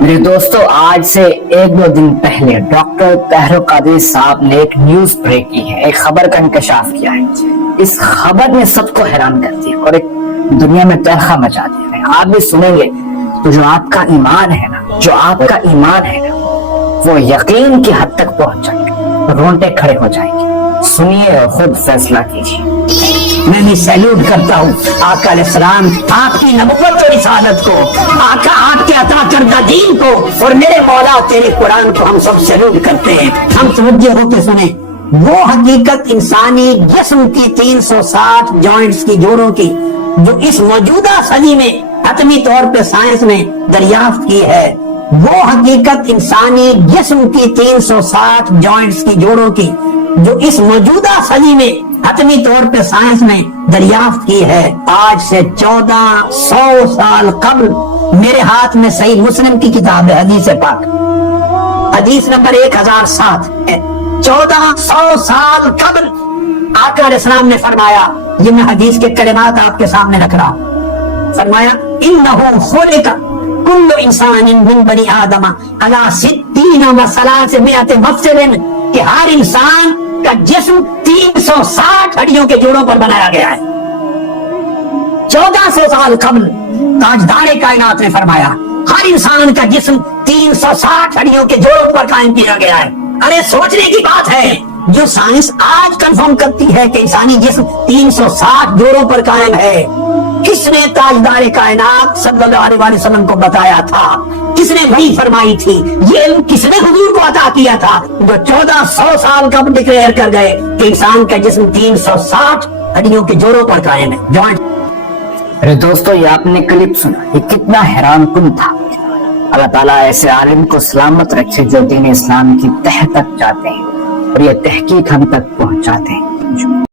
میرے دوستو، آج سے ایک دو دن پہلے ڈاکٹر طاہر القادری صاحب نے ایک نیوز بریک کی ہے، ایک خبر کا انکشاف کیا ہے۔ اس خبر نے سب کو حیران کر دیا اور ایک دنیا میں تہلکہ مچا دیا ہے۔ آپ بھی سنیں گے تو جو آپ کا ایمان ہے نا، وہ یقین کی حد تک پہنچ جائے گا، رونٹے کھڑے ہو جائیں گے۔ سنیے اور خود فیصلہ کیجیے۔ میں بھی سیلوٹ کرتا ہوں آقا علیہ السلام، آپ کی نبوت و رسالت کو، آقا آپ کے عطا کردہ دین کو، اور میرے مولا تیرے قرآن کو ہم سب سیلوٹ کرتے ہیں۔ ہم توجہ ہو کے سنیں، وہ حقیقت انسانی جسم کی 360 جوائنٹس کی جوڑوں کی جو اس موجودہ صدی میں حتمی طور پہ سائنس نے دریافت کی ہے، وہ حقیقت انسانی جسم کی 360 جوائنٹس کی جوڑوں کی جو اس موجودہ صدی میں حتمی طور پہ سائنس نے دریافت کی ہے، آج سے 1400 سال قبل میرے ہاتھ میں صحیح مسلم کی کتاب ہے، حدیث پاک، حدیث نمبر 1007 ہے۔ 1400 سال قبل آقا علیہ السلام نے فرمایا، یہ میں حدیث کے کلمات آپ کے سامنے رکھ رہا ہوں، فرمایا انہو خلق کل انسان من بنی آدم علی 60 و 300 مفصل، کہ ہر انسان کا جسم 360 ہڈیوں کے جوڑوں پر بنایا گیا ہے۔ 1400 سال قبل تاجدار کائنات نے فرمایا ہر انسان کا جسم 360 ہڈیوں کے جوڑوں پر قائم کیا گیا ہے۔ ارے سوچنے کی بات ہے، جو سائنس آج کنفرم کرتی ہے کہ انسانی جسم 360 جوڑوں پر قائم ہے، کس نے تاجدار کائنات صلی اللہ علیہ وسلم کو بتایا تھا؟ کس نے وحی فرمائی تھی؟ یہ علم کس نے حضور کو عطا کیا تھا جو 1400 سال قبل ڈکلیئر کر گئے کہ انسان کا جسم 360 ہڈیوں کے جوڑوں پر قائم ہے، جوائنٹ۔ میرے دوستو، یہ آپ نے کلپ سنا، یہ کتنا حیران کن تھا۔ اللہ تعالیٰ ایسے عالم کو سلامت رکھے جو دین اسلام کی تہ تک جاتے ہیں اور یہ تحقیق ہم تک پہنچاتے ہیں۔